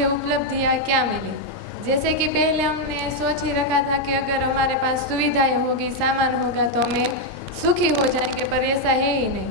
मुझे उपलब्धियाँ क्या मिली। जैसे कि पहले हमने सोच ही रखा था कि अगर हमारे पास सुविधाएं होगी, सामान होगा तो हमें सुखी हो जाएंगे, पर ऐसा है ही नहीं।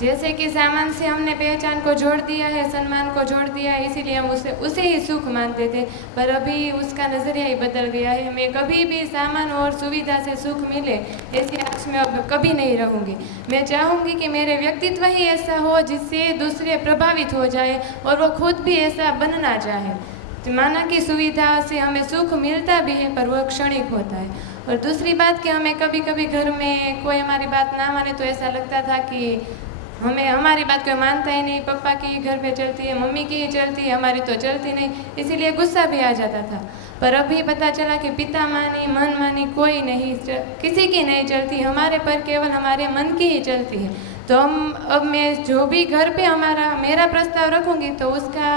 जैसे कि सामान से हमने पहचान को जोड़ दिया है, सम्मान को जोड़ दिया है, इसीलिए हम उसे ही सुख मानते थे। पर अभी उसका नज़रिया ही बदल गया है। मैं कभी भी सामान और सुविधा से सुख मिले ऐसी आस में अब कभी नहीं रहूँगी। मैं चाहूँगी कि मेरे व्यक्तित्व ही ऐसा हो जिससे दूसरे प्रभावित हो जाए और वो खुद भी ऐसा बनना चाहे। माना कि सुविधा से हमें सुख मिलता भी है पर वह क्षणिक होता है। और दूसरी बात कि हमें कभी कभी घर में कोई हमारी बात ना माने तो ऐसा लगता था कि हमें हमारी बात कोई मानता ही नहीं, पापा की ही घर पे चलती है, मम्मी की ही चलती है, हमारी तो चलती नहीं, इसीलिए गुस्सा भी आ जाता था। पर अभी पता चला कि पिता मानी मन मानी कोई नहीं, किसी की नहीं चलती, हमारे पर केवल हमारे मन की ही चलती है। तो अब मैं जो भी घर पे मेरा प्रस्ताव रखूँगी तो उसका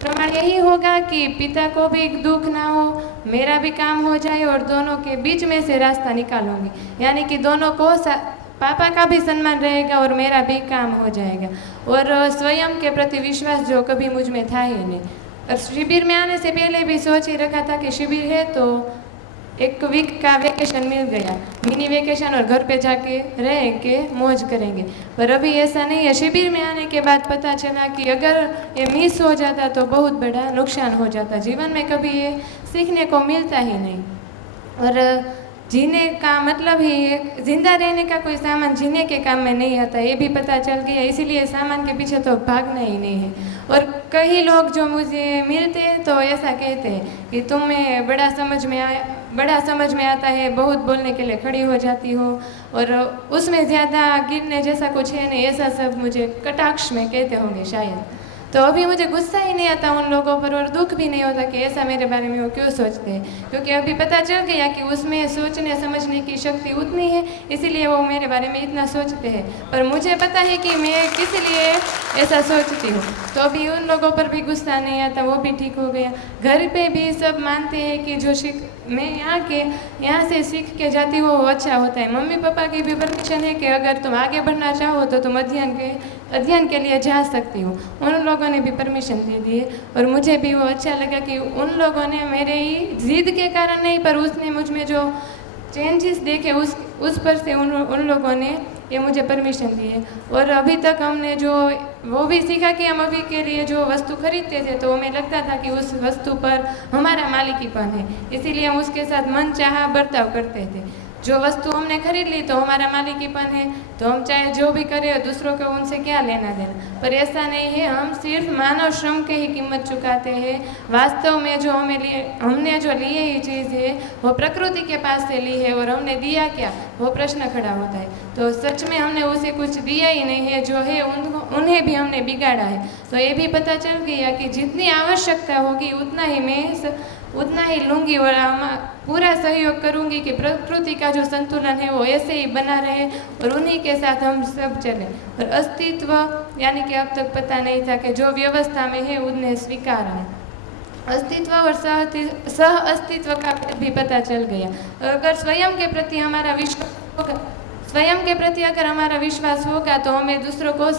प्रमाण यही होगा कि पिता को भी दुख ना हो, मेरा भी काम हो जाए और दोनों के बीच में से रास्ता निकालूंगी। यानी कि दोनों को पापा का भी सम्मान रहेगा और मेरा भी काम हो जाएगा। और स्वयं के प्रति विश्वास जो कभी मुझ में था ही नहीं। और शिविर में आने से पहले भी सोच ही रखा था कि शिविर है तो एक वीक का वेकेशन मिल गया, मिनी वेकेशन, और घर पे जाके रहेंगे, मौज करेंगे। पर अभी ऐसा नहीं है। शिविर में आने के बाद पता चला कि अगर ये मिस हो जाता तो बहुत बड़ा नुकसान हो जाता। जीवन में कभी ये सीखने को मिलता ही नहीं। और जीने का मतलब ही है, जिंदा रहने का कोई सामान जीने के काम में नहीं आता, ये भी पता चल गया। इसीलिए सामान के पीछे तो भागना ही नहीं है। और कई लोग जो मुझे मिलते हैं तो ऐसा कहते हैं कि तुम्हें बड़ा समझ में आता है, बहुत बोलने के लिए खड़ी हो जाती हो और उसमें ज़्यादा गिरने जैसा कुछ है नहीं, ऐसा सब मुझे कटाक्ष में कहते होंगे शायद। तो अभी मुझे गुस्सा ही नहीं आता उन लोगों पर और दुख भी नहीं होता कि ऐसा मेरे बारे में वो क्यों सोचते हैं, क्योंकि अभी पता चल गया कि उसमें सोचने समझने की शक्ति उतनी है, इसीलिए वो मेरे बारे में इतना सोचते हैं। पर मुझे पता है कि मैं किस लिए ऐसा सोचती हूँ, तो अभी उन लोगों पर भी गुस्सा नहीं आता, वो भी ठीक हो गया। घर पे भी सब मानते हैं कि जो मैं यहाँ से सीख के जाती हूँ वो अच्छा होता है। मम्मी पापा की भी परमिशन है कि अगर तुम आगे बढ़ना चाहो तो तुम अध्ययन के लिए जा सकती हो। उन लोगों ने भी परमिशन दे दी है और मुझे भी वो अच्छा लगा कि उन लोगों ने मेरे ही जिद के कारण नहीं, पर उसने मुझ में जो चेंजेस देखे उस पर से उन लोगों ने ये मुझे परमिशन दी है। और अभी तक हमने जो वो भी सीखा कि हम अभी के लिए जो वस्तु खरीदते थे तो हमें लगता था कि उस वस्तु पर हमारा मालिकीपन है, इसीलिए हम उसके साथ मनचाहा बर्ताव करते थे। जो वस्तु हमने खरीद ली तो हमारा मालिकीपन है, तो हम चाहे जो भी करें, दूसरों को उनसे क्या लेना देना। पर ऐसा नहीं है, हम सिर्फ मानव श्रम के ही कीमत चुकाते हैं। वास्तव में जो हमने जो लिए ही चीज़ है वो प्रकृति के पास से ली है और हमने दिया क्या, वो प्रश्न खड़ा होता है। तो सच में हमने उसे कुछ दिया ही नहीं है, जो है उन्हें भी हमने बिगाड़ा है। तो ये भी पता चल गया कि जितनी आवश्यकता होगी उतना ही लूँगी और पूरा सहयोग करूँगी कि प्रकृति का जो संतुलन है वो ऐसे ही बना रहे और उन्हीं के साथ हम सब चलें। और अस्तित्व यानी कि अब तक पता नहीं था कि जो व्यवस्था में है उन्हें स्वीकार है। अस्तित्व और सह अस्तित्व का भी पता चल गया। अगर स्वयं के प्रति अगर हमारा विश्वास होगा तो हमें दूसरों को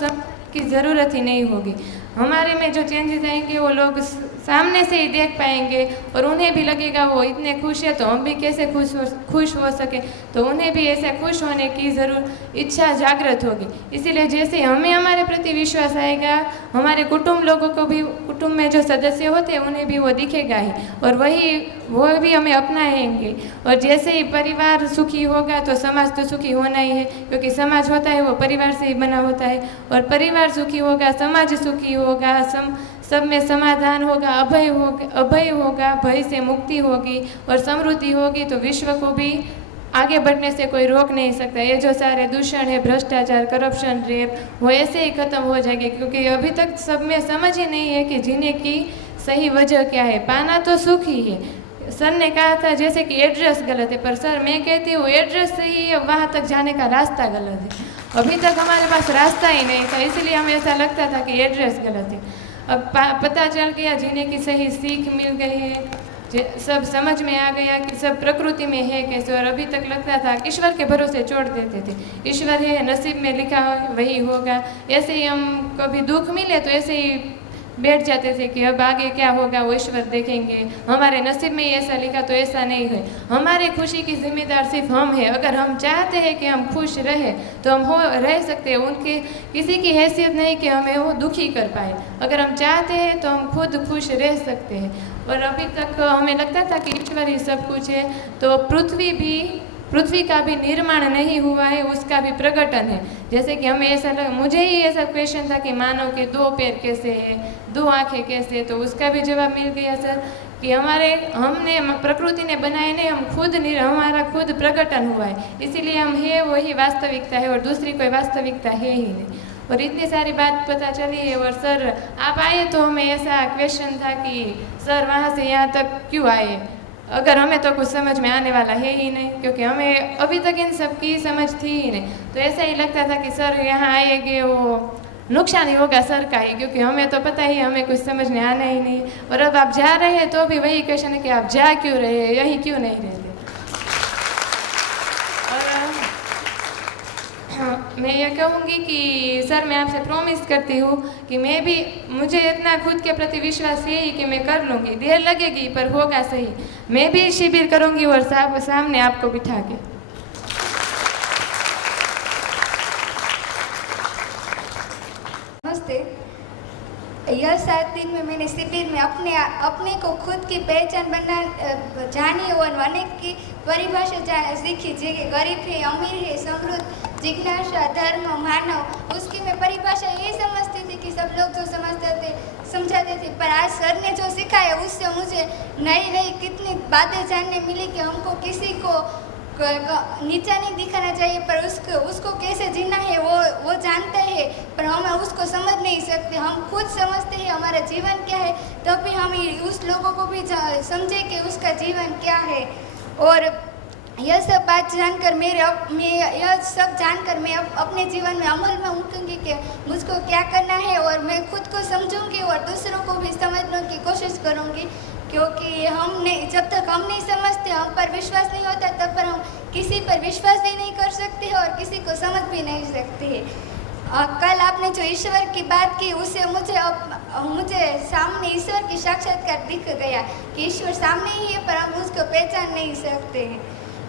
की ज़रूरत ही नहीं होगी। हमारे में जो चेंजेस आएंगे वो लोग सामने से ही देख पाएंगे और उन्हें भी लगेगा वो इतने खुश है तो हम भी कैसे खुश हो सके, तो उन्हें भी ऐसे खुश होने की इच्छा जागृत होगी। इसीलिए जैसे हमें हमारे प्रति विश्वास आएगा, हमारे कुटुंब में जो सदस्य होते हैं उन्हें भी वो दिखेगा ही और वो भी हमें अपनाएंगे। और जैसे ही परिवार सुखी होगा तो समाज तो सुखी होना ही है, क्योंकि समाज होता है वो परिवार से ही बना होता है। और परिवार सुखी होगा, समाज सुखी होगा, सब में समाधान होगा, अभय होगा, भय से मुक्ति होगी और समृद्धि होगी, तो विश्व को भी आगे बढ़ने से कोई रोक नहीं सकता। ये जो सारे दूषण है, भ्रष्टाचार, करप्शन, रेप, वो ऐसे ही खत्म हो जाएंगे, क्योंकि अभी तक सब में समझ ही नहीं है कि जीने की सही वजह क्या है। पाना तो सुख ही है। सर ने कहा था जैसे कि एड्रेस गलत है, पर सर मैं कहती हूँ एड्रेस सही है, वहाँ तक जाने का रास्ता गलत है। अभी तक हमारे पास रास्ता ही नहीं था, इसलिए हमें ऐसा लगता था कि एड्रेस गलत है। अब पता चल गया, जीने की सही सीख मिल गई है, सब समझ में आ गया कि सब प्रकृति में है कैसे। और अभी तक लगता था कि ईश्वर के भरोसे छोड़ देते थे, ईश्वर है, नसीब में लिखा वही होगा। ऐसे ही हम कभी दुख मिले तो ऐसे ही बैठ जाते थे कि अब आगे क्या होगा वो ईश्वर देखेंगे, हमारे नसीब में ही ऐसा लिखा तो ऐसा नहीं है। हमारी खुशी की जिम्मेदार सिर्फ हम हैं। अगर हम चाहते हैं कि हम खुश रहें तो हम हो रह सकते हैं। उनके किसी की हैसियत नहीं कि हमें वो दुखी कर पाए। अगर हम चाहते हैं तो हम खुद खुश रह सकते हैं। और अभी तक हमें लगता था कि ईश्वर ही सब कुछ है, तो पृथ्वी का भी निर्माण नहीं हुआ है, उसका भी प्रकटन है। जैसे कि हमें मुझे ही ऐसा क्वेश्चन था कि मानव के 2 पैर कैसे हैं, 2 आँखें कैसे है, तो उसका भी जवाब मिल गया सर कि हमने प्रकृति ने बनाए नहीं, हमारा खुद प्रकटन हुआ है, इसीलिए हम है वही वास्तविकता है और दूसरी कोई वास्तविकता है ही नहीं। और इतनी सारी बात पता चली है। और सर आप आए तो हमें ऐसा क्वेश्चन था कि सर वहाँ से यहाँ तक क्यों आए, अगर हमें तो कुछ समझ में आने वाला है ही नहीं, क्योंकि हमें अभी तक इन सब की समझ थी ही नहीं। तो ऐसा ही लगता था कि सर यहाँ आएंगे वो नुकसान ही होगा सर का ही, क्योंकि हमें तो पता ही हमें कुछ समझ में आना ही नहीं। और अब आप जा रहे हैं तो भी वही क्वेश्चन है कि आप जा क्यों रहे हैं, यही क्यों नहीं रहते। मैं ये कहूँगी कि सर मैं आपसे प्रॉमिस करती हूँ कि मुझे इतना खुद के प्रति विश्वास है ही कि मैं कर लूँगी। देर लगेगी पर होगा सही। मैं भी शिविर करूँगी और सामने आपको बिठा के। नमस्ते। यह 7 दिन में मैंने शिविर में अपने को खुद की पहचान जानी और अनेक की परिभाषा सीखी। जैसे गरीब है, अमीर है, समृद्ध, जिज्ञासा, धर्म, मानव, उसकी मैं परिभाषा ये समझती थी कि सब लोग जो समझाते थे। पर आज सर ने जो सिखाया उससे मुझे नई कितनी बातें जानने मिली कि हमको किसी को नीचा नहीं दिखाना चाहिए, पर उसको कैसे जीना है वो जानते हैं, पर हम उसको समझ नहीं सकते। हम खुद समझते हैं हमारा जीवन क्या है, तब भी हम उस लोगों को भी समझे कि उसका जीवन क्या है। और यह सब बात जानकर मैं अपने जीवन में अमल में उतरूंगी कि मुझको क्या करना है, और मैं खुद को समझूंगी और दूसरों को भी समझने की कोशिश करूंगी। क्योंकि जब तक हम नहीं समझते, हम पर विश्वास नहीं होता, तब पर हम किसी पर विश्वास भी नहीं कर सकते और किसी को समझ भी नहीं सकते। कल आपने जो ईश्वर की बात की उससे मुझे सामने ईश्वर की साक्षात्कार दिख गया कि ईश्वर सामने ही है, पर हम उसको पहचान नहीं सकते हैं।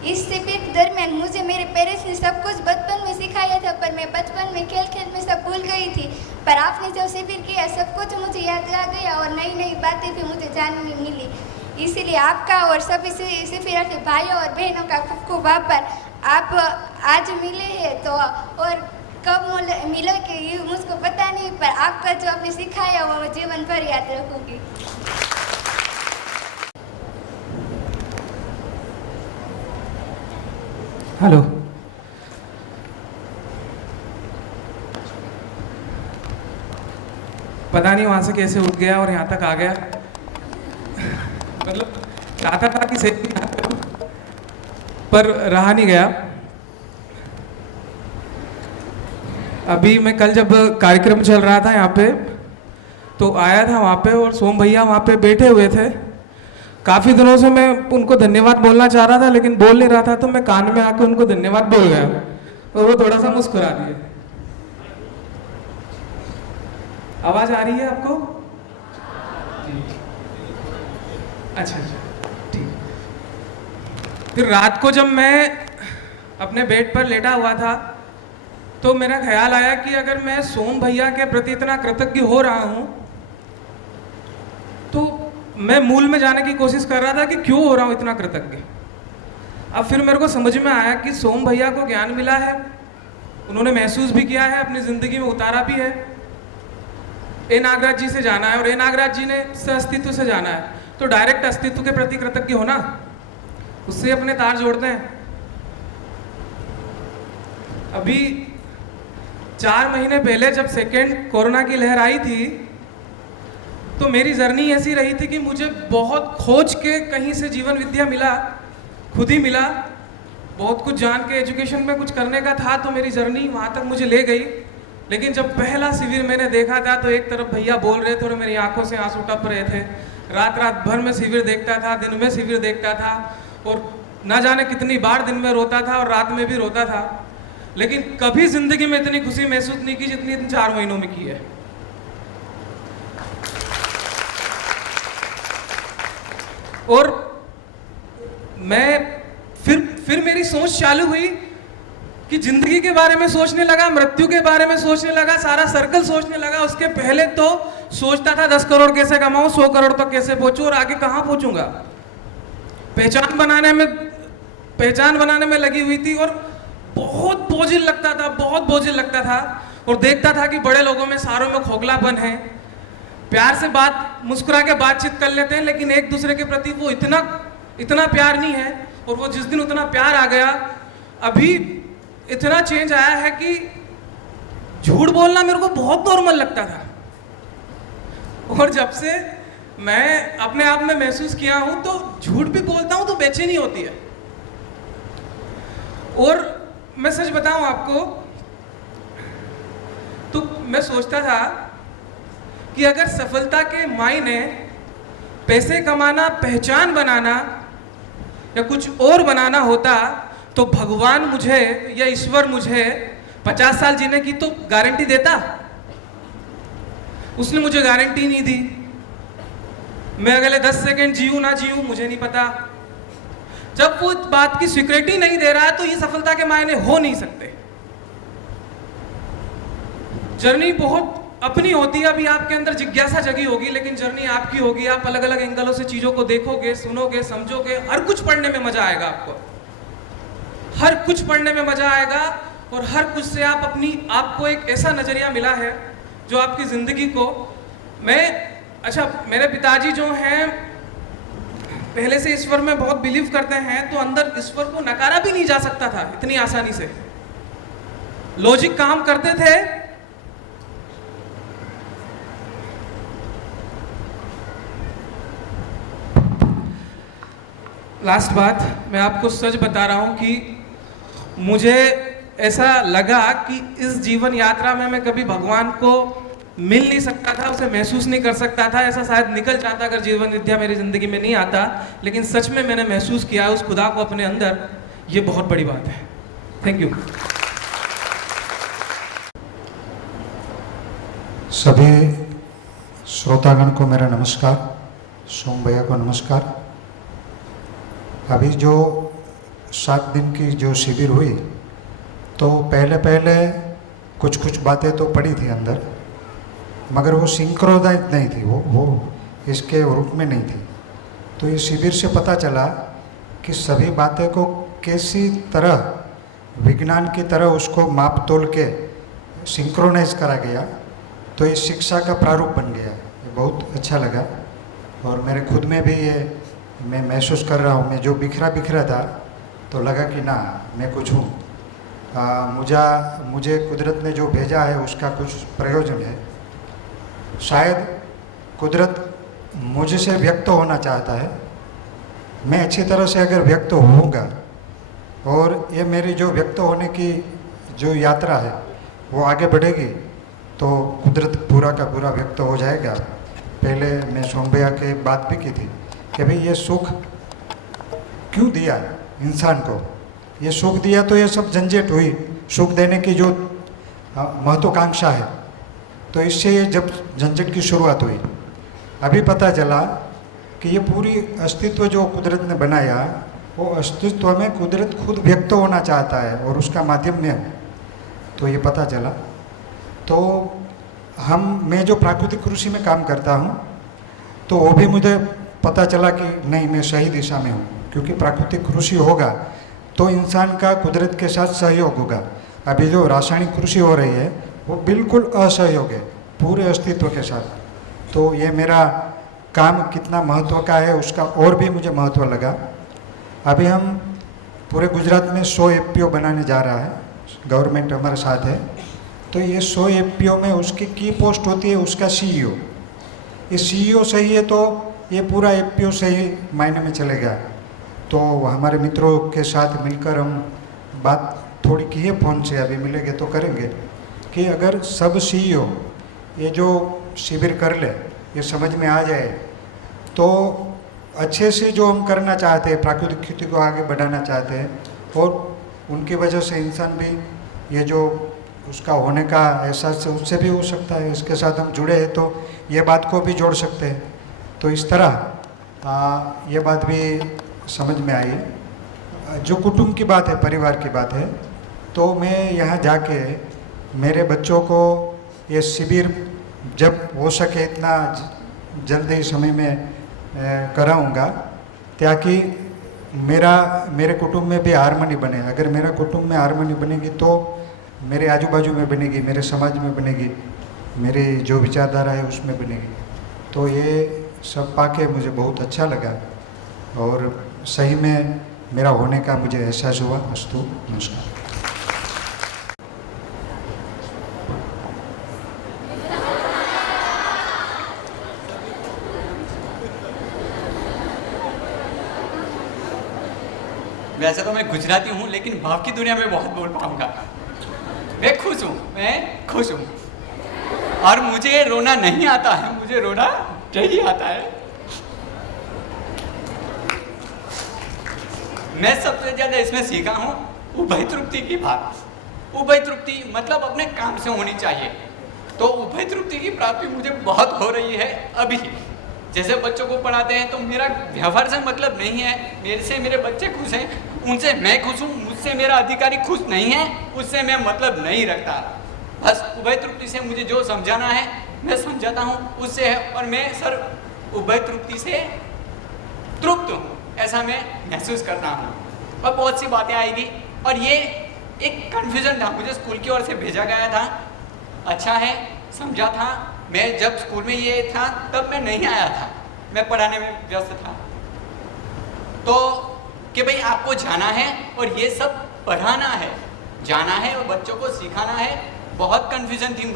इस शिविर के दरमियान मुझे मेरे पेरेंट्स ने सब कुछ बचपन में सिखाया था, पर मैं बचपन में खेल में सब भूल गई थी। पर आपने जब शिविर किया सब कुछ मुझे याद आ गया और नई बातें भी मुझे जानने मिली। इसीलिए आपका और सभी शिविरार्थी भाइयों और बहनों का खूब आभार। आप आज मिले हैं तो और कब मिले कि मुझको पता नहीं, पर आपका जो आपने सिखाया वो मैं जीवन भर याद रखूँगी। हेलो, पता नहीं वहां से कैसे उठ गया और यहाँ तक आ गया। मतलब चाहता था कि सही पर रहा नहीं गया। अभी मैं कल जब कार्यक्रम चल रहा था यहाँ पे तो आया था वहाँ पे, और सोम भैया वहाँ पे बैठे हुए थे। काफ़ी दिनों से मैं उनको धन्यवाद बोलना चाह रहा था लेकिन बोल नहीं रहा था, तो मैं कान में आके उनको धन्यवाद बोल गया और वो थोड़ा सा मुस्कुरा दिए। आवाज आ रही है आपको? अच्छा, ठीक। फिर रात को जब मैं अपने बेड पर लेटा हुआ था तो मेरा ख्याल आया कि अगर मैं सोम भैया के प्रति इतना कृतज्ञ हो रहा हूं तो मैं मूल में जाने की कोशिश कर रहा था कि क्यों हो रहा हूं इतना कृतज्ञ। अब फिर मेरे को समझ में आया कि सोम भैया को ज्ञान मिला है, उन्होंने महसूस भी किया है, अपनी जिंदगी में उतारा भी है। ए नागराज जी से जाना है और ए नागराज जी ने अस्तित्व से जाना है, तो डायरेक्ट अस्तित्व के प्रति कृतज्ञ होना, उससे अपने तार जोड़ते हैं। अभी 4 महीने पहले जब सेकेंड कोरोना की लहर आई थी तो मेरी जर्नी ऐसी रही थी कि मुझे बहुत खोज के कहीं से जीवन विद्या मिला, खुद ही मिला। बहुत कुछ जान के एजुकेशन में कुछ करने का था, तो मेरी जर्नी वहाँ तक मुझे ले गई। लेकिन जब पहला शिविर मैंने देखा था तो एक तरफ भैया बोल रहे थे और मेरी आंखों से आंसू टप रहे थे। रात भर में शिविर देखता था, दिन में शिविर देखता था, और ना जाने कितनी बार दिन में रोता था और रात में भी रोता था। लेकिन कभी जिंदगी में इतनी खुशी महसूस नहीं की जितनी इन 4 महीनों में की है। और मैं फिर मेरी सोच चालू हुई कि जिंदगी के बारे में सोचने लगा, मृत्यु के बारे में सोचने लगा, सारा सर्कल सोचने लगा। उसके पहले तो सोचता था 10 करोड़ कैसे कमाऊं, 100 करोड़ तक कैसे पहुंचूं और आगे कहां पहुंचूंगा। पहचान बनाने में लगी हुई थी और बहुत बोझिल लगता था और देखता था कि बड़े लोगों में सारों में खोखलापन है, प्यार से मुस्कुरा के बातचीत कर लेते हैं, लेकिन एक दूसरे के प्रति वो इतना प्यार नहीं है। और वो जिस दिन उतना प्यार आ गया, अभी इतना चेंज आया है कि झूठ बोलना मेरे को बहुत नॉर्मल लगता था। और जब से मैं अपने आप में महसूस किया हूं तो झूठ भी बोलता हूं तो बेचैनी होती है। और मैं सच बताऊं आपको तो मैं सोचता था कि अगर सफलता के मायने पैसे कमाना, पहचान बनाना या कुछ और बनाना होता तो भगवान मुझे या ईश्वर मुझे 50 साल जीने की तो गारंटी देता। उसने मुझे गारंटी नहीं दी। मैं अगले 10 सेकंड जीऊं ना जीऊं मुझे नहीं पता। जब वो बात की सिक्योरिटी नहीं दे रहा है तो ये सफलता के मायने हो नहीं सकते। जर्नी बहुत अपनी होती है। अभी आपके अंदर जिज्ञासा जगी होगी, लेकिन जर्नी आपकी होगी। आप अलग अलग एंगलों से चीजों को देखोगे, सुनोगे, समझोगे। हर कुछ पढ़ने में मजा आएगा आपको, हर कुछ पढ़ने में मजा आएगा और हर कुछ से आपको एक ऐसा नजरिया मिला है जो आपकी जिंदगी को मेरे पिताजी जो हैं पहले से ईश्वर में बहुत बिलीव करते हैं, तो अंदर ईश्वर को नकारा भी नहीं जा सकता था इतनी आसानी से। लॉजिक काम करते थे। लास्ट बात, मैं आपको सच बता रहा हूं कि मुझे ऐसा लगा कि इस जीवन यात्रा में मैं कभी भगवान को मिल नहीं सकता था, उसे महसूस नहीं कर सकता था। ऐसा शायद निकल जाता अगर जीवन विद्या मेरी जिंदगी में नहीं आता, लेकिन सच में मैंने महसूस किया उस खुदा को अपने अंदर। ये बहुत बड़ी बात है। Thank you. सभी श्रोतागण को मेरा नमस्कार, सोम भैया को नमस्कार। अभी जो 7 दिन की जो शिविर हुई तो पहले कुछ बातें तो पड़ी थी अंदर, मगर वो सिंक्रोनाइज नहीं थी, वो इसके रूप में नहीं थी। तो इस शिविर से पता चला कि सभी बातें को कैसी तरह विज्ञान की तरह उसको माप तोल के सिंक्रोनाइज करा गया, तो इस शिक्षा का प्रारूप बन गया। ये बहुत अच्छा लगा और मेरे खुद में भी ये मैं महसूस कर रहा हूँ। मैं जो बिखरा था तो लगा कि ना, मैं कुछ हूँ। मुझे कुदरत ने जो भेजा है उसका कुछ प्रयोजन है। शायद कुदरत मुझसे व्यक्त होना चाहता है। मैं अच्छी तरह से अगर व्यक्त होऊंगा और ये मेरी जो व्यक्त होने की जो यात्रा है वो आगे बढ़ेगी तो कुदरत पूरा का पूरा व्यक्त हो जाएगा। पहले मैं सोम भैया के बात भी की थी कि भाई ये सुख क्यों दिया इंसान को। ये सुख दिया तो ये सब झंझट हुई, सुख देने की जो महत्वाकांक्षा है, तो इससे ये जब झंझट की शुरुआत हुई, अभी पता चला कि ये पूरी अस्तित्व जो कुदरत ने बनाया वो अस्तित्व में कुदरत खुद व्यक्त होना चाहता है और उसका माध्यम में है। तो ये पता चला। तो मैं जो प्राकृतिक कृषि में काम करता हूँ तो वो भी मुझे पता चला कि नहीं, मैं सही दिशा में हूँ, क्योंकि प्राकृतिक कृषि होगा तो इंसान का कुदरत के साथ सहयोग होगा। अभी जो रासायनिक कृषि हो रही है वो बिल्कुल असहयोग है पूरे अस्तित्व के साथ। तो ये मेरा काम कितना महत्व का है उसका और भी मुझे महत्व लगा। अभी हम पूरे गुजरात में 100 एफपीओ बनाने जा रहा है, गवर्नमेंट हमारे साथ है। तो ये 100 एफपीओ में उसकी की पोस्ट होती है उसका सीईओ। ये सीईओ सही है तो ये पूरा एफपीओ सही मायने में चलेगा। तो हमारे मित्रों के साथ मिलकर हम बात थोड़ी की है फ़ोन से, अभी मिलेंगे तो करेंगे कि अगर सब सीईओ ये जो शिविर कर ले, ये समझ में आ जाए तो अच्छे से जो हम करना चाहते हैं, प्राकृतिक खेती को आगे बढ़ाना चाहते हैं, और उनकी वजह से इंसान भी ये जो उसका होने का एहसास है उससे भी हो सकता है। इसके साथ हम जुड़े हैं तो ये बात को भी जोड़ सकते हैं। तो इस तरह ये बात भी समझ में आई। जो कुटुंब की बात है, परिवार की बात है, तो मैं यहाँ जाके मेरे बच्चों को ये शिविर जब हो सके इतना जल्दी समय में कराऊंगा, ताकि मेरे कुटुंब में भी हारमोनी बने। अगर मेरा कुटुंब में हारमोनी बनेगी तो मेरे आजू बाजू में बनेगी, मेरे समाज में बनेगी, मेरी जो विचारधारा है उसमें बनेगी। तो ये सब पाके मुझे बहुत अच्छा लगा और सही में मेरा होने का मुझे एहसास हुआ। अस्तु, नमस्कार। वैसे तो मैं गुजराती हूँ, लेकिन भाव की दुनिया में बहुत बोल पाऊंगा। मैं खुश हूँ और मुझे रोना नहीं आता है, मुझे रोना नहीं आता है। मैं सबसे ज्यादा इसमें सीखा हूँ उभय तृप्ति की बात। उभय तृप्ति मतलब अपने काम से होनी चाहिए। तो उभय तृप्ति की प्राप्ति मुझे बहुत हो रही है अभी। जैसे बच्चों को पढ़ाते हैं तो मेरा व्यवहार से मतलब नहीं है, मेरे से मेरे बच्चे खुश हैं, उनसे मैं खुश हूँ, मुझसे मेरा अधिकारी खुश नहीं है, उससे मैं मतलब नहीं रखता। बस उभय तृप्ति से मुझे जो समझाना है मैं समझाता हूँ, उससे है। और मैं सर उभय तृप्ति से तृप्त हूँ, ऐसा मैं महसूस करता हूँ। और बहुत सी बातें आएगी। और ये एक कन्फ्यूजन था, मुझे स्कूल की ओर से भेजा गया था। अच्छा है, समझा था। मैं जब स्कूल में ये था तब मैं नहीं आया था, मैं पढ़ाने में व्यस्त था। तो कि भाई आपको जाना है और ये सब पढ़ाना है, जाना है और बच्चों को सिखाना है। बहुत कन्फ्यूजन थी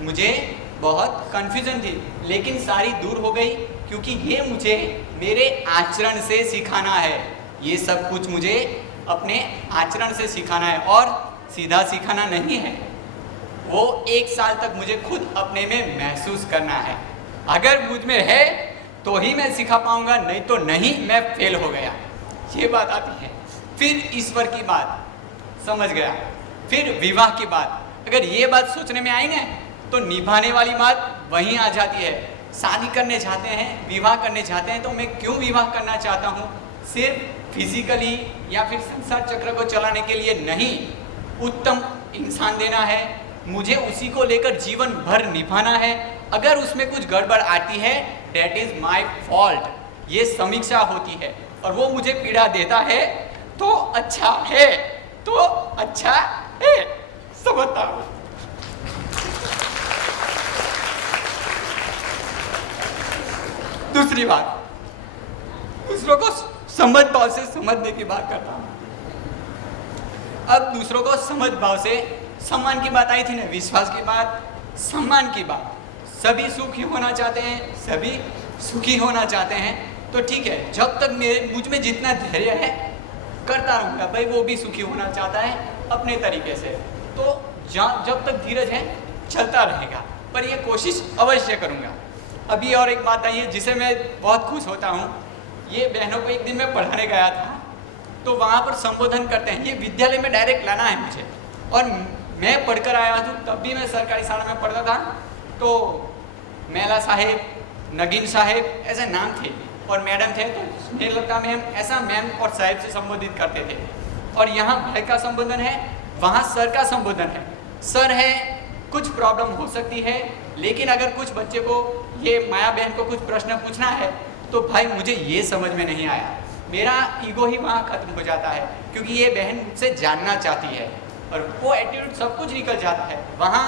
मुझे बहुत कन्फ्यूजन थी, लेकिन सारी दूर हो गई, क्योंकि ये मुझे मेरे आचरण से सिखाना है। ये सब कुछ मुझे अपने आचरण से सिखाना है और सीधा सिखाना नहीं है। वो 1 साल तक मुझे खुद अपने में महसूस करना है। अगर मुझ में है तो ही मैं सिखा पाऊंगा, नहीं तो नहीं, मैं फेल हो गया। ये बात आती है। फिर ईश्वर की बात समझ गया, फिर विवाह की बात। अगर ये बात सोचने में आई ना तो निभाने वाली बात वहीं आ जाती है। शादी करने चाहते हैं, विवाह करने चाहते हैं, तो मैं क्यों विवाह करना चाहता हूँ? सिर्फ फिजिकली या फिर संसार चक्र को चलाने के लिए नहीं, उत्तम इंसान देना है, मुझे उसी को लेकर जीवन भर निभाना है। अगर उसमें कुछ गड़बड़ आती है, डेट इज माई फॉल्ट। ये समीक्षा होती है और वो मुझे पीड़ा देता है, तो अच्छा है, तो अच्छा है, समझता हूँ। दूसरी बात, दूसरों को समझ भाव से समझने की बात करता हूँ। अब दूसरों को समझ भाव से, सम्मान की बात आई थी ना, विश्वास की बात, सम्मान की बात। सभी सुखी होना चाहते हैं, सभी सुखी होना चाहते हैं, तो ठीक है, जब तक मुझ में जितना धैर्य है करता रहूँगा। भाई वो भी सुखी होना चाहता है अपने तरीके से, तो जब तक धीरज है चलता रहेगा, पर ये कोशिश अवश्य करूँगा। अभी और एक बात आई है जिसे मैं बहुत खुश होता हूँ। ये बहनों को एक दिन मैं पढ़ाने गया था, तो वहाँ पर संबोधन करते हैं। ये विद्यालय में डायरेक्ट लाना है मुझे, और मैं पढ़कर आया था, तब भी मैं सरकारी शाला में पढ़ता था। तो मेला साहेब, नगीन साहेब ऐसे नाम थे, और मैडम थे तो स्नेहलता मैम, ऐसा मैम और साहेब से संबोधित करते थे। और यहाँ भाई का संबोधन है, वहाँ सर का संबोधन है। सर है, कुछ प्रॉब्लम हो सकती है, लेकिन अगर कुछ बच्चे को, ये माया बहन को कुछ प्रश्न पूछना है, तो भाई मुझे ये समझ में नहीं आया, मेरा ईगो ही वहाँ खत्म हो जाता है, क्योंकि ये बहन मुझसे जानना चाहती है, और वो एटीट्यूड सब कुछ निकल जाता है। वहाँ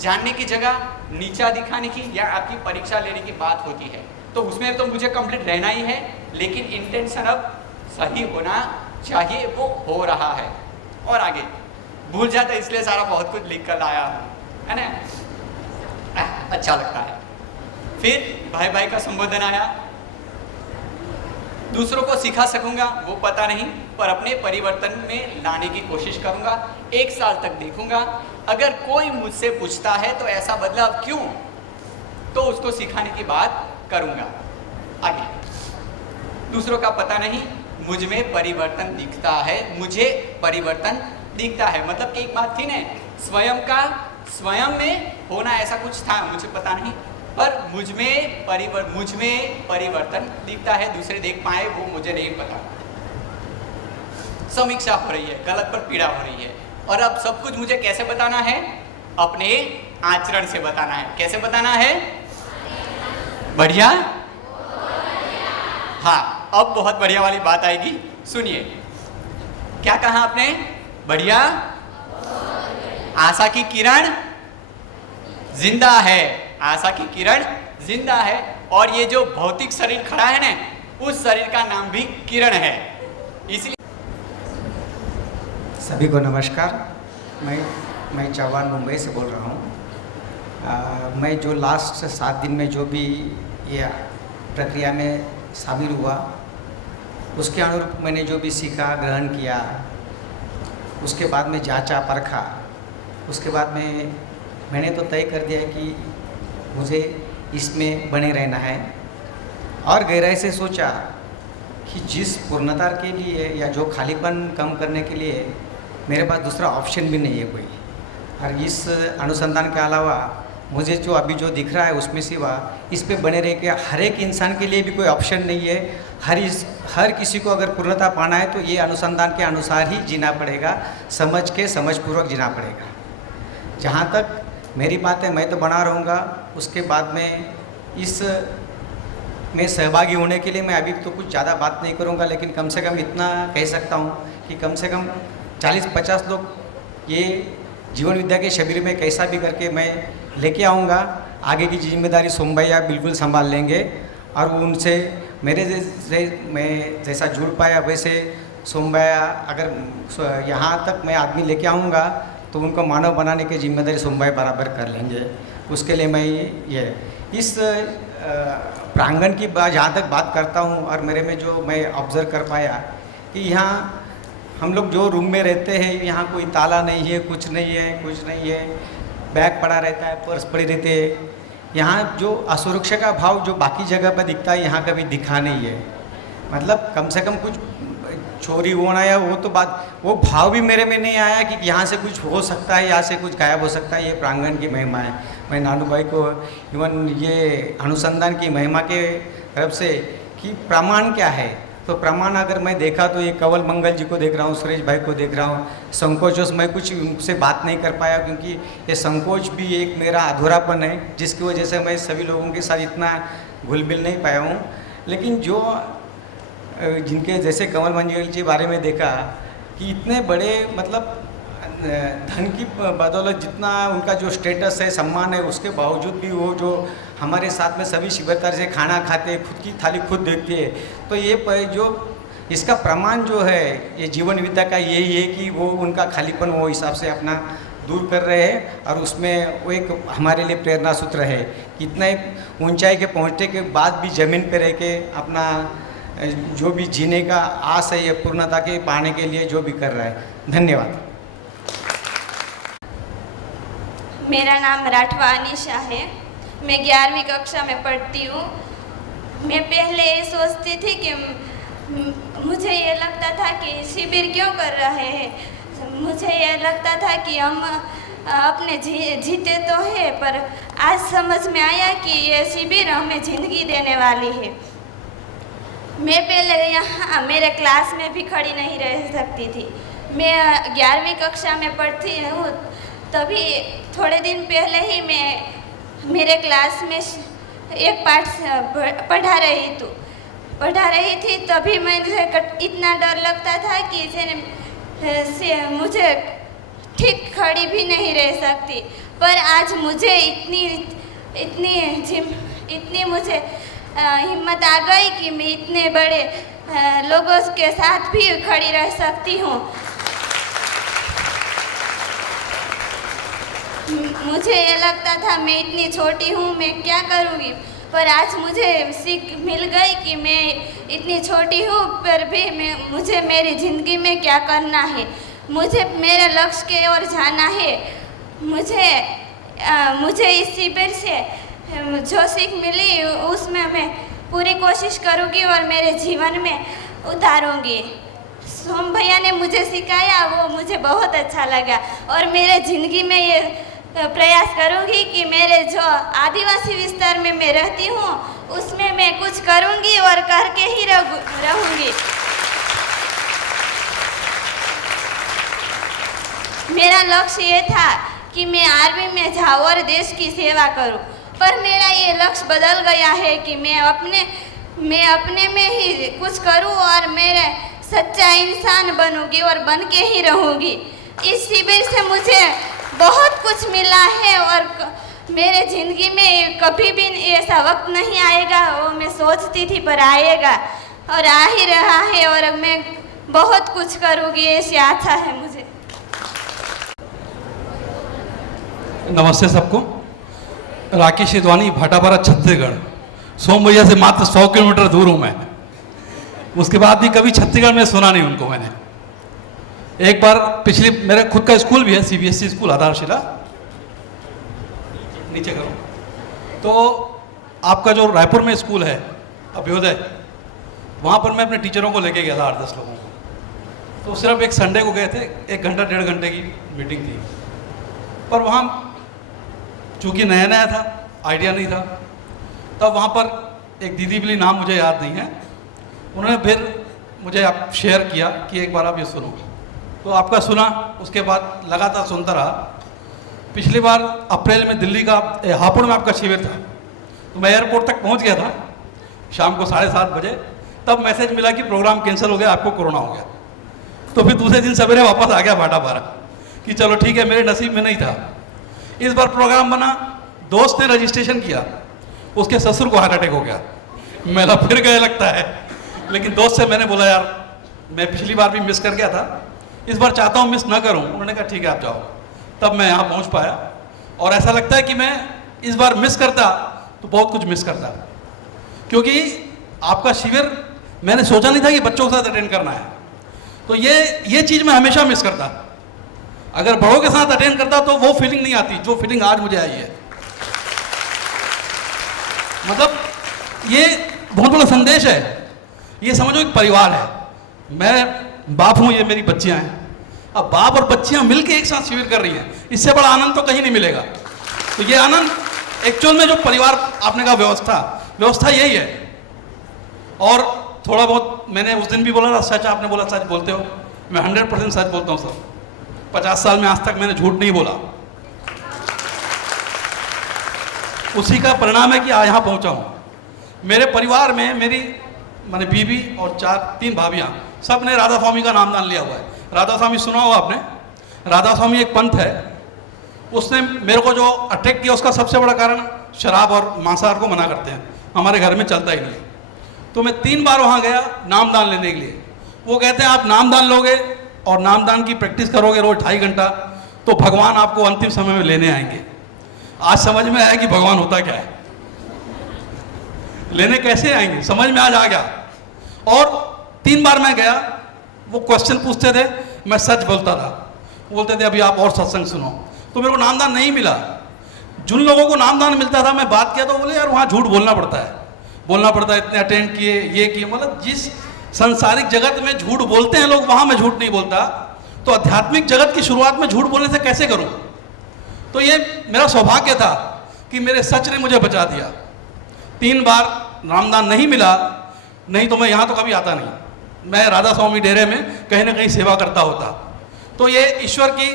जानने की जगह नीचा दिखाने की या आपकी परीक्षा लेने की बात होती है, तो उसमें तो मुझे कंप्लीट रहना ही है, लेकिन इंटेंशन अब सही होना चाहिए, वो हो रहा है। और आगे भूल जाता, इसलिए सारा बहुत कुछ लिख कर लाया हूँ, है ना, अच्छा लगता है। फिर भाई भाई का संबोधन आया। दूसरों को सिखा सकूंगा वो पता नहीं, पर अपने परिवर्तन में लाने की कोशिश करूंगा। 1 साल तक देखूंगा, अगर कोई मुझसे पूछता है तो ऐसा बदलाव क्यों, तो उसको सिखाने की बात करूंगा। आगे दूसरों का पता नहीं, मुझ में परिवर्तन दिखता है, मुझे परिवर्तन दिखता है। मतलब कि एक बात थी ना, स्वयं का स्वयं में होना, ऐसा कुछ था, मुझे पता नहीं, पर मुझ में परिवर्तन दिखता है, दूसरे देख पाए वो मुझे नहीं पता। समीक्षा हो रही है, गलत पर पीड़ा हो रही है। और अब सब कुछ मुझे कैसे बताना है? अपने आचरण से बताना है। कैसे बताना है? बढ़िया। हाँ, अब बहुत बढ़िया वाली बात आएगी, सुनिए। क्या कहा आपने? बढ़िया। आशा की किरण जिंदा है, आशा की किरण जिंदा है। और ये जो भौतिक शरीर खड़ा है ना, उस शरीर का नाम भी किरण है। इसलिए सभी को नमस्कार। मैं चौहान मुंबई से बोल रहा हूँ। मैं जो लास्ट 7 दिन में जो भी ये प्रक्रिया में शामिल हुआ, उसके अनुरूप मैंने जो भी सीखा, ग्रहण किया, उसके बाद में जांचा परखा, उसके बाद में मैंने तो तय कर दिया कि मुझे इसमें बने रहना है। और गहराई से सोचा कि जिस पूर्णता के लिए या जो खालीपन कम करने के लिए मेरे पास दूसरा ऑप्शन भी नहीं है कोई। और इस अनुसंधान के अलावा मुझे जो अभी जो दिख रहा है उसमें सिवा इस पे बने रह के हर एक इंसान के लिए भी कोई ऑप्शन नहीं है। हर किसी को अगर पूर्णता पाना है तो ये अनुसंधान के अनुसार ही जीना पड़ेगा, समझपूर्वक जीना पड़ेगा। जहाँ तक मेरी बात है, मैं तो बना रहूँगा। उसके बाद में इस में सहभागी होने के लिए मैं अभी तो कुछ ज़्यादा बात नहीं करूँगा, लेकिन कम से कम इतना कह सकता हूँ कि कम से कम 40-50 लोग ये जीवन विद्या के शिविर में कैसा भी करके मैं लेके आऊँगा। आगे की जिम्मेदारी सोम भैया बिल्कुल संभाल लेंगे। और उनसे मेरे मैं जैसा जुड़ पाया वैसे सोम भैया अगर यहाँ तक मैं आदमी लेके आऊँगा तो उनको मानव बनाने की जिम्मेदारी सोम भाई बराबर कर लेंगे। उसके लिए मैं ये इस प्रांगण की जहाँ तक बात करता हूँ और मेरे में जो मैं ऑब्ज़र्व कर पाया कि यहाँ हम लोग जो रूम में रहते हैं, यहाँ कोई ताला नहीं है, कुछ नहीं है, बैग पड़ा रहता है, पर्स पड़ी रहती है। यहाँ जो असुरक्षा का भाव जो बाकी जगह पर दिखता है, यहाँ कभी दिखा नहीं है। मतलब कम से कम कुछ चोरी होना या वो तो बात, वो भाव भी मेरे में नहीं आया कि यहाँ से कुछ हो सकता है, यहाँ से कुछ गायब हो सकता है। ये प्रांगण की महिमा है। मैं नानू भाई को इवन ये अनुसंधान की महिमा के तरफ से कि प्रमाण क्या है, तो प्रमाण अगर मैं देखा तो ये कंवल मंगल जी को देख रहा हूँ, सुरेश भाई को देख रहा हूँ। संकोचों मैं कुछ उनसे बात नहीं कर पाया क्योंकि ये संकोच भी एक मेरा अधूरापन है, जिसकी वजह से मैं सभी लोगों के साथ इतना घुल मिल नहीं पाया हूँ। लेकिन जो जिनके जैसे कंवल मंगल जी बारे में देखा कि इतने बड़े मतलब धन की बदौलत जितना उनका जो स्टेटस है, सम्मान है, उसके बावजूद भी वो जो हमारे साथ में सभी शिविरदार से खाना खाते, खुद की थाली खुद देखते हैं। तो ये जो इसका प्रमाण जो है ये जीवन विद्या का यही है कि वो उनका खालीपन वो हिसाब से अपना दूर कर रहे हैं। और उसमें वो एक हमारे लिए प्रेरणा सूत्र है कि इतने ऊंचाई के पहुँचने के बाद भी ज़मीन पर रह के अपना जो भी जीने का आस है, ये पूर्णता के पाने के लिए जो भी कर रहा है। धन्यवाद। मेरा नाम राठवा अनीशा है। मैं 11वीं कक्षा में पढ़ती हूँ। मैं पहले ये सोचती थी कि मुझे ये लगता था कि शिविर क्यों कर रहे हैं। मुझे ये लगता था कि हम अपने जीते तो है, पर आज समझ में आया कि ये शिविर हमें ज़िंदगी देने वाली है। मैं पहले यहाँ मेरे क्लास में भी खड़ी नहीं रह सकती थी। मैं 11वीं कक्षा में पढ़ती हूँ, तभी थोड़े दिन पहले ही मैं मेरे क्लास में एक पाठ पढ़ा रही थी। तभी मुझे इतना डर लगता था कि मुझे ठीक खड़ी भी नहीं रह सकती। पर आज मुझे इतनी मुझे हिम्मत आ गई कि मैं इतने बड़े लोगों के साथ भी खड़ी रह सकती हूँ। मुझे ये लगता था मैं इतनी छोटी हूँ, मैं क्या करूँगी, पर आज मुझे सीख मिल गई कि मैं इतनी छोटी हूँ पर भी मुझे मेरी ज़िंदगी में क्या करना है, मुझे मेरे लक्ष्य की ओर जाना है। मुझे इस शिविर से जो सीख मिली उसमें मैं पूरी कोशिश करूँगी और मेरे जीवन में उतारूँगी। सोम भैया ने मुझे सिखाया, वो मुझे बहुत अच्छा लगा और मेरे ज़िंदगी में ये प्रयास करूंगी कि मेरे जो आदिवासी विस्तार में मैं रहती हूँ उसमें मैं कुछ करूंगी और करके ही रहूंगी। मेरा लक्ष्य ये था कि मैं आर्मी में जाऊँ और देश की सेवा करूं, पर मेरा ये लक्ष्य बदल गया है कि मैं अपने में ही कुछ करूं और मेरे सच्चा इंसान बनूंगी और बन के ही रहूंगी। इस शिविर से मुझे बहुत कुछ मिला है और मेरे ज़िंदगी में कभी भी ऐसा वक्त नहीं आएगा वो मैं सोचती थी पर आएगा और आ ही रहा है और मैं बहुत कुछ करूँगी ऐसी आशा है मुझे। नमस्ते सबको। राकेश इदवानी, भाटापारा, छत्तीसगढ़। सोम भैया से मात्र 100 किलोमीटर दूर हूँ मैं। उसके बाद भी कभी छत्तीसगढ़ में सुना नहीं उनको मैंने। एक बार पिछली, मेरा खुद का स्कूल भी है, CBSE स्कूल आधारशिला, नीचे करो। तो आपका जो रायपुर में स्कूल है अभ्योदय, वहाँ पर मैं अपने टीचरों को लेके गया था 8-10 लोगों को। तो सिर्फ एक संडे को गए थे, 1 घंटा 1.5 घंटे की मीटिंग थी। पर वहाँ चूँकि नया नया था, आइडिया नहीं था, तब वहाँ पर एक दीदी मिली, नाम मुझे याद नहीं है, उन्होंने फिर मुझे आप शेयर किया कि एक बार आप ये सुनो। तो आपका सुना, उसके बाद लगातार सुनता रहा। पिछली बार अप्रैल में दिल्ली का हापुड़ में आपका शिविर था, तो मैं एयरपोर्ट तक पहुंच गया था शाम को 7:30 बजे। तब मैसेज मिला कि प्रोग्राम कैंसिल हो गया, आपको कोरोना हो गया। तो फिर दूसरे दिन सवेरे वापस आ गया भाटापारा कि चलो ठीक है, मेरे नसीब में नहीं था। इस बार प्रोग्राम बना, दोस्त ने रजिस्ट्रेशन किया, उसके ससुर को हार्ट अटैक हो गया। मेला फिर गए लगता है, लेकिन दोस्त से मैंने बोला यार मैं पिछली बार भी मिस कर गया था, इस बार चाहता हूँ मिस ना करूँ। उन्होंने कहा ठीक है आप जाओ। तब मैं यहाँ पहुँच पाया और ऐसा लगता है कि मैं इस बार मिस करता तो बहुत कुछ मिस करता, क्योंकि आपका शिविर मैंने सोचा नहीं था कि बच्चों के साथ अटेंड करना है। तो ये चीज़ मैं हमेशा मिस करता। अगर बड़ों के साथ अटेंड करता तो वो फीलिंग नहीं आती जो फीलिंग आज मुझे आई है। मतलब ये बहुत बड़ा संदेश है। ये समझो एक परिवार है, मैं बाप हूँ, ये मेरी बच्चियाँ हैं। अब बाप और बच्चियाँ मिलके एक साथ शिविर कर रही हैं, इससे बड़ा आनंद तो कहीं नहीं मिलेगा। तो ये आनंद एक्चुअल में जो परिवार आपने कहा व्यवस्था यही है। और थोड़ा बहुत मैंने उस दिन भी बोला था, सच आपने बोला सच बोलते हो, मैं 100% सच बोलता हूँ सर। 50 साल में आज तक मैंने झूठ नहीं बोला। उसी का परिणाम है कि आज यहाँ पहुँचा हूँ। मेरे परिवार में मेरी मैंने बीवी और 3 भाभियाँ, सब ने राधा स्वामी का नामदान लिया हुआ है। राधा स्वामी सुना होगा आपने। राधा स्वामी एक पंथ है, उसने मेरे को जो अटैक किया उसका सबसे बड़ा कारण शराब और मांसाहार को मना करते हैं, हमारे घर में चलता ही नहीं। तो मैं 3 बार वहाँ गया नामदान लेने के लिए। वो कहते हैं आप नामदान लोगे और नामदान की प्रैक्टिस करोगे रोज 2.5 घंटा, तो भगवान आपको अंतिम समय में लेने आएंगे। आज समझ में आया कि भगवान होता क्या है, लेने कैसे आएंगे, समझ में आज आ गया। और 3 बार मैं गया, वो क्वेश्चन पूछते थे, मैं सच बोलता था। बोलते थे अभी आप और सत्संग सुनो। तो मेरे को नामदान नहीं मिला। जिन लोगों को नामदान मिलता था मैं बात किया तो बोले यार वहाँ झूठ बोलना पड़ता है, इतने अटेंड किए, ये किए। मतलब जिस संसारिक जगत में झूठ बोलते हैं लोग, वहाँ मैं झूठ नहीं बोलता। तो आध्यात्मिक जगत की शुरुआत में झूठ बोलने से कैसे करूँ? तो ये मेरा सौभाग्य था कि मेरे सच ने मुझे बचा दिया। 3 बार नामदान नहीं मिला, नहीं तो मैं यहाँ तो कभी आता नहीं। मैं राधा स्वामी डेरे में कहीं ना कहीं सेवा करता होता। तो ये ईश्वर की,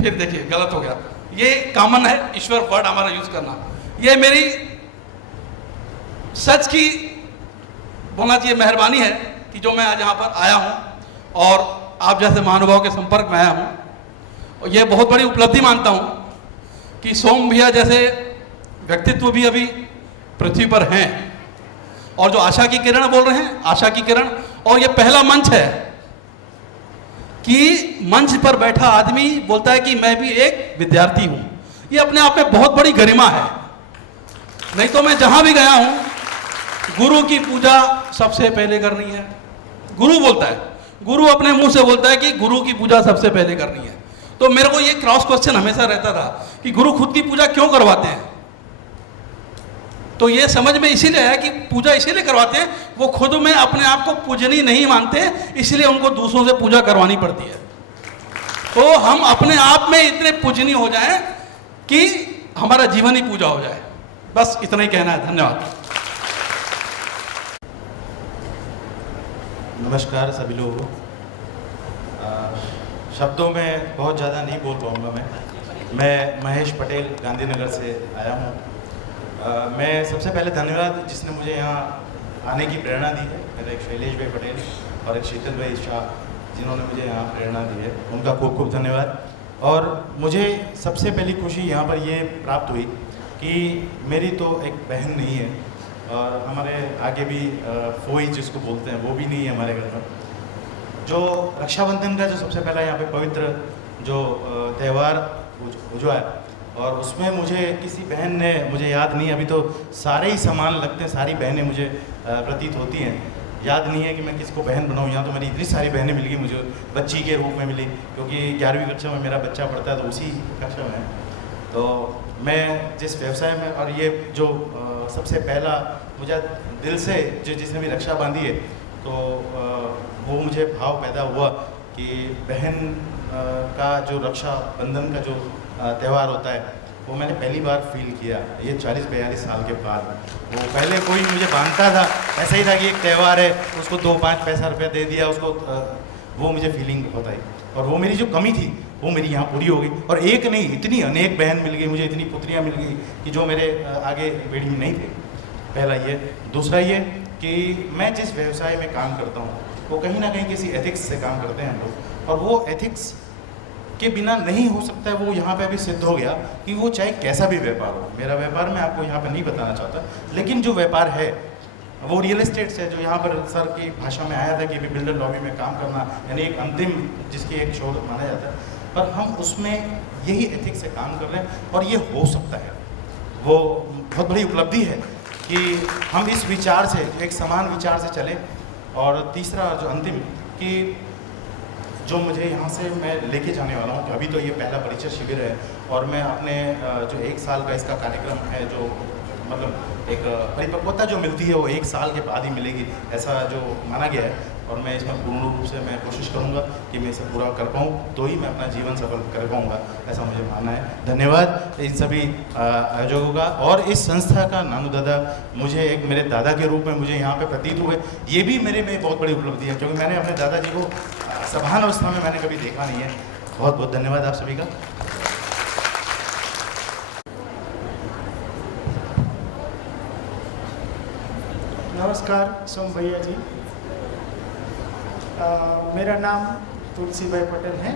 फिर देखिए गलत हो गया, ये कॉमन है ईश्वर वर्ड हमारा यूज करना। ये मेरी सच की बोलना चाहिए मेहरबानी है कि जो मैं आज यहाँ पर आया हूँ और आप जैसे महानुभाव के संपर्क में आया हूँ। और ये बहुत बड़ी उपलब्धि मानता हूँ कि सोम भैया जैसे व्यक्तित्व भी अभी पृथ्वी पर हैं, और जो आशा की किरण बोल रहे हैं, आशा की किरण। और ये पहला मंच है कि मंच पर बैठा आदमी बोलता है कि मैं भी एक विद्यार्थी हूँ। ये अपने आप में बहुत बड़ी गरिमा है। नहीं तो मैं जहाँ भी गया हूँ, गुरु की पूजा सबसे पहले करनी है, गुरु बोलता है, गुरु अपने मुंह से बोलता है कि गुरु की पूजा सबसे पहले करनी है। तो मेरे को ये क्रॉस क्वेश्चन हमेशा रहता था कि गुरु खुद की पूजा क्यों करवाते हैं? तो ये समझ में इसीलिए आया कि पूजा इसीलिए करवाते हैं, वो खुद में अपने आप को पूजनीय नहीं मानते, इसलिए उनको दूसरों से पूजा करवानी पड़ती है। तो हम अपने आप में इतने पूजनीय हो जाएं कि हमारा जीवन ही पूजा हो जाए। बस इतना ही कहना है। धन्यवाद। नमस्कार सभी लोगों को। शब्दों में बहुत ज़्यादा नहीं बोल पाऊँगा मैं महेश पटेल गांधीनगर से आया हूँ। मैं सबसे पहले धन्यवाद जिसने मुझे यहाँ आने की प्रेरणा दी है, मेरा एक शैलेश भाई पटेल और एक शीतल भाई शाह, जिन्होंने मुझे यहाँ प्रेरणा दी है, उनका खूब खूब धन्यवाद। और मुझे सबसे पहली खुशी यहाँ पर ये प्राप्त हुई कि मेरी तो एक बहन नहीं है और हमारे आगे भी फोई जिसको बोलते हैं वो भी नहीं है हमारे घर में। जो रक्षाबंधन का जो सबसे पहला यहाँ पे पवित्र जो त्यौहार हुआ है, और उसमें मुझे किसी बहन ने, मुझे याद नहीं, अभी तो सारे ही समान लगते हैं, सारी बहनें मुझे प्रतीत होती हैं, याद नहीं है कि मैं किसको बहन बनाऊँ। यहाँ तो मेरी इतनी सारी बहनें मिल गई मुझे, बच्ची के रूप में मिली, क्योंकि 11वीं कक्षा में मेरा बच्चा पढ़ता है तो उसी कक्षा में। तो मैं जिस व्यवसाय में, और ये जो सबसे पहला मुझे दिल से जिसने भी रक्षा बांधी है, तो वो मुझे भाव पैदा हुआ कि बहन का जो रक्षा बंधन का जो त्यौहार होता है वो मैंने पहली बार फील किया ये 40-42 साल के बाद। वो पहले कोई मुझे बांधता था, ऐसा ही था कि एक त्यौहार है, उसको 2-5 पैसा रुपया दे दिया उसको, वो मुझे फीलिंग बहुत आई। और वो मेरी जो कमी थी वो मेरी यहाँ पूरी हो गई। और एक नहीं, इतनी अनेक बहन मिल गई मुझे, इतनी पुत्रियाँ मिल गई कि जो मेरे आगे पीढ़ी में नहीं थे। पहला ये। दूसरा ये कि मैं जिस व्यवसाय में काम करता हूँ वो कहीं ना कहीं किसी एथिक्स से काम करते हैं हम लोग, और वो एथिक्स के बिना नहीं हो सकता है। वो यहाँ पे अभी सिद्ध हो गया कि वो चाहे कैसा भी व्यापार हो। मेरा व्यापार मैं आपको यहाँ पर नहीं बताना चाहता, लेकिन जो व्यापार है वो रियल एस्टेट से, जो यहाँ पर सर की भाषा में आया था कि भी बिल्डर लॉबी में काम करना, यानी एक अंतिम जिसकी एक शोध माना जाता है, पर हम उसमें यही एथिक्स से काम कर रहे हैं और ये हो सकता है। वो बहुत बड़ी उपलब्धि है कि हम इस विचार से, एक समान विचार से चले। और तीसरा जो अंतिम, कि जो मुझे यहाँ से मैं लेके जाने वाला हूँ, अभी तो ये पहला परिचय शिविर है और मैं अपने जो 1 साल का इसका कार्यक्रम है, जो मतलब एक परिपक्वता जो मिलती है वो 1 साल के बाद ही मिलेगी, ऐसा जो माना गया है। और मैं इसमें पूर्ण रूप से मैं कोशिश करूँगा कि मैं इसे पूरा कर पाऊँ, तो ही मैं अपना जीवन सफल कर पाऊँगा, ऐसा मुझे मानना है। धन्यवाद इन सभी आयोजकों का। और इस संस्था का नानू दादा मुझे एक मेरे दादा के रूप में मुझे यहाँ पे प्रतीत हुए, ये भी मेरे में बहुत बड़ी उपलब्धि है, क्योंकि मैंने अपने दादाजी को सभान अवस्था में मैंने कभी देखा नहीं है। बहुत बहुत धन्यवाद आप सभी का। नमस्कार सोम भैया जी। मेरा नाम तुलसी भाई पटेल है।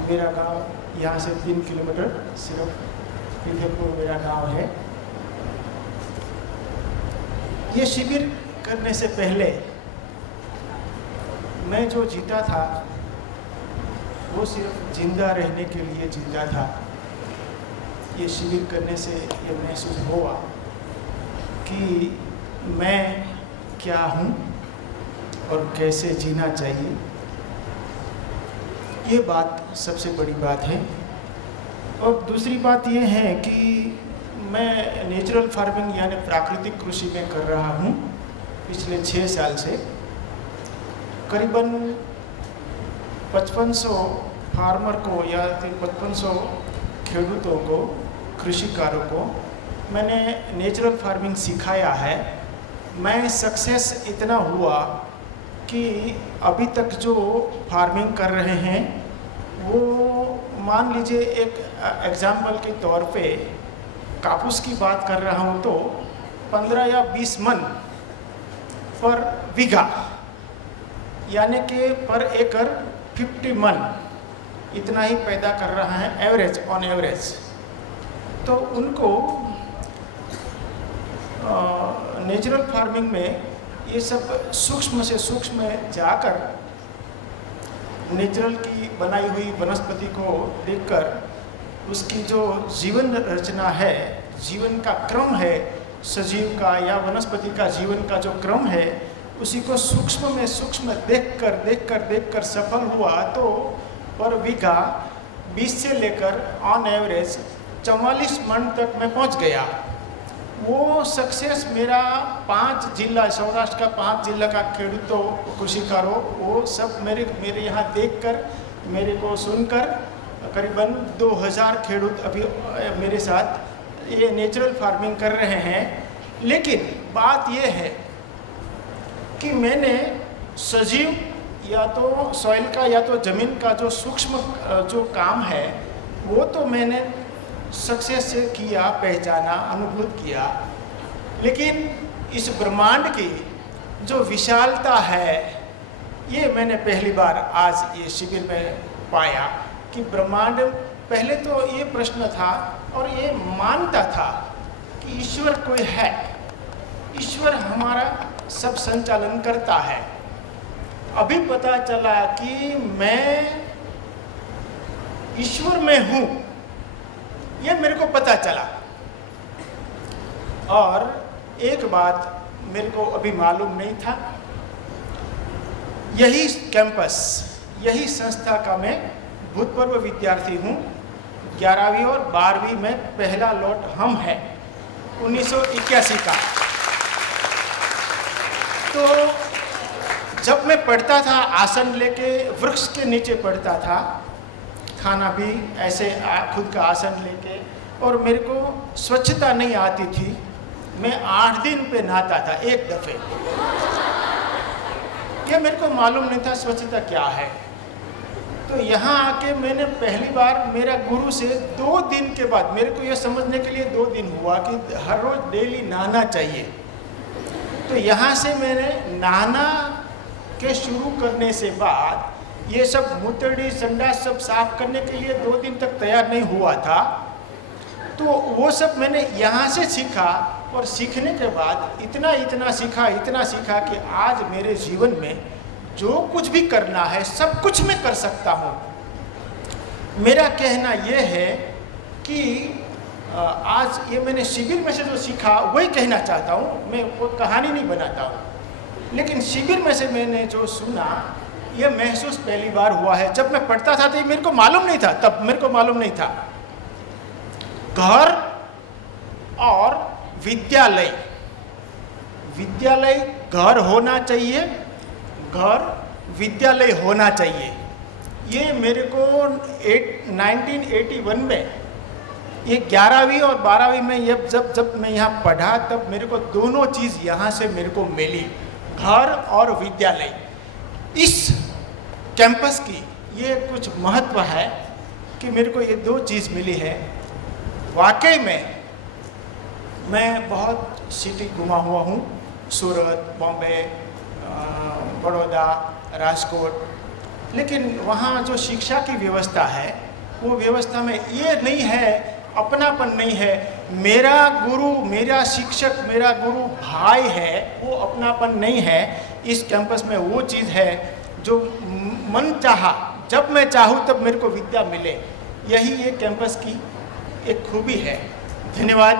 मेरा गांव यहाँ से 3 किलोमीटर सिर्फ विधेपुर मेरा गांव है। ये शिविर करने से पहले मैं जो जीता था वो सिर्फ जिंदा रहने के लिए जीता था। ये शिविर करने से ये महसूस हुआ कि मैं क्या हूँ और कैसे जीना चाहिए। ये बात सबसे बड़ी बात है। और दूसरी बात ये है कि मैं नेचुरल फार्मिंग यानी प्राकृतिक कृषि में कर रहा हूँ पिछले 6 साल से। करीबन 5500 फार्मर को या 5500 खेडूतों को, कृषिकारों को मैंने नेचुरल फार्मिंग सिखाया है। मैं सक्सेस इतना हुआ कि अभी तक जो फार्मिंग कर रहे हैं वो, मान लीजिए एक एग्जाम्पल के तौर पे कापूस की बात कर रहा हूँ तो 15 या 20 मन पर बीघा, यानी कि पर एकड़ 50 मन इतना ही पैदा कर रहा है एवरेज, ऑन एवरेज। तो उनको नेचुरल फार्मिंग में ये सब सूक्ष्म से सूक्ष्म में जाकर नेचुरल की बनाई हुई वनस्पति को देखकर उसकी जो जीवन रचना है, जीवन का क्रम है, सजीव का या वनस्पति का जीवन का जो क्रम है, उसी को सूक्ष्म में सूक्ष्म देखकर सफल हुआ। तो पर बीघा 20 से लेकर ऑन एवरेज 44 मन तक मैं पहुंच गया। वो सक्सेस मेरा 5 जिला, सौराष्ट्र का 5 जिला का खेडूतों, कृषिकारों, वो सब मेरे यहाँ देखकर, मेरे को सुनकर करीबन 2000 खेडूत अभी मेरे साथ ये नेचुरल फार्मिंग कर रहे हैं। लेकिन बात ये है कि मैंने सजीव या तो सॉइल का या तो ज़मीन का जो सूक्ष्म जो काम है वो तो मैंने सक्सेस से किया, पहचाना, अनुभूत किया। लेकिन इस ब्रह्मांड की जो विशालता है ये मैंने पहली बार आज ये शिविर में पाया कि ब्रह्मांड, पहले तो ये प्रश्न था और ये मानता था कि ईश्वर कोई है, ईश्वर हमारा सब संचालन करता है। अभी पता चला कि मैं ईश्वर में हूँ, ये मेरे को पता चला। और एक बात मेरे को अभी मालूम नहीं था, यही कैंपस, यही संस्था का मैं भूतपूर्व विद्यार्थी हूँ। 11वीं और 12वीं में पहला लॉट हम है 1981 का। तो जब मैं पढ़ता था आसन लेके वृक्ष के नीचे पढ़ता था, खाना भी ऐसे खुद का आसन लेके, और मेरे को स्वच्छता नहीं आती थी। मैं 8 दिन पे नहाता था एक दफ़े। ये मेरे को मालूम नहीं था स्वच्छता क्या है। तो यहाँ आके मैंने पहली बार मेरा गुरु से 2 दिन के बाद, मेरे को ये समझने के लिए 2 दिन हुआ कि हर रोज़ डेली नहाना चाहिए। तो यहाँ से मैंने नहाना के शुरू करने से बाद ये सब मूतड़ी संडास सब साफ करने के लिए 2 दिन तक तैयार नहीं हुआ था। तो वो सब मैंने यहाँ से सीखा, और सीखने के बाद इतना सीखा कि आज मेरे जीवन में जो कुछ भी करना है सब कुछ मैं कर सकता हूँ। मेरा कहना ये है कि आज ये मैंने शिविर में से जो सीखा वही कहना चाहता हूँ। मैं वो कहानी नहीं बनाता हूँ, लेकिन शिविर में से मैंने जो सुना ये महसूस पहली बार हुआ है। जब मैं पढ़ता था तो मेरे को मालूम नहीं था, तब मेरे को मालूम नहीं था। घर और विद्यालय, विद्यालय घर होना चाहिए, घर विद्यालय होना चाहिए। ये मेरे को 1981 में, ये 11वीं और 12वीं में ये जब मैं यहाँ पढ़ा तब मेरे को दोनों चीज़ यहाँ से मेरे को मिली, घर और विद्यालय। इस कैंपस की ये कुछ महत्व है कि मेरे को ये 2 चीज़ मिली है। वाकई में मैं बहुत सिटी घुमा हुआ हूँ, सूरत, बॉम्बे, बड़ौदा, राजकोट, लेकिन वहाँ जो शिक्षा की व्यवस्था है वो व्यवस्था में ये नहीं है, अपनापन नहीं है। मेरा गुरु, मेरा शिक्षक, मेरा गुरु भाई है, वो अपनापन नहीं है। इस कैंपस में वो चीज़ है जो मन चाहा, जब मैं चाहूँ तब मेरे को विद्या मिले। यही ये कैंपस की एक खूबी है। धन्यवाद।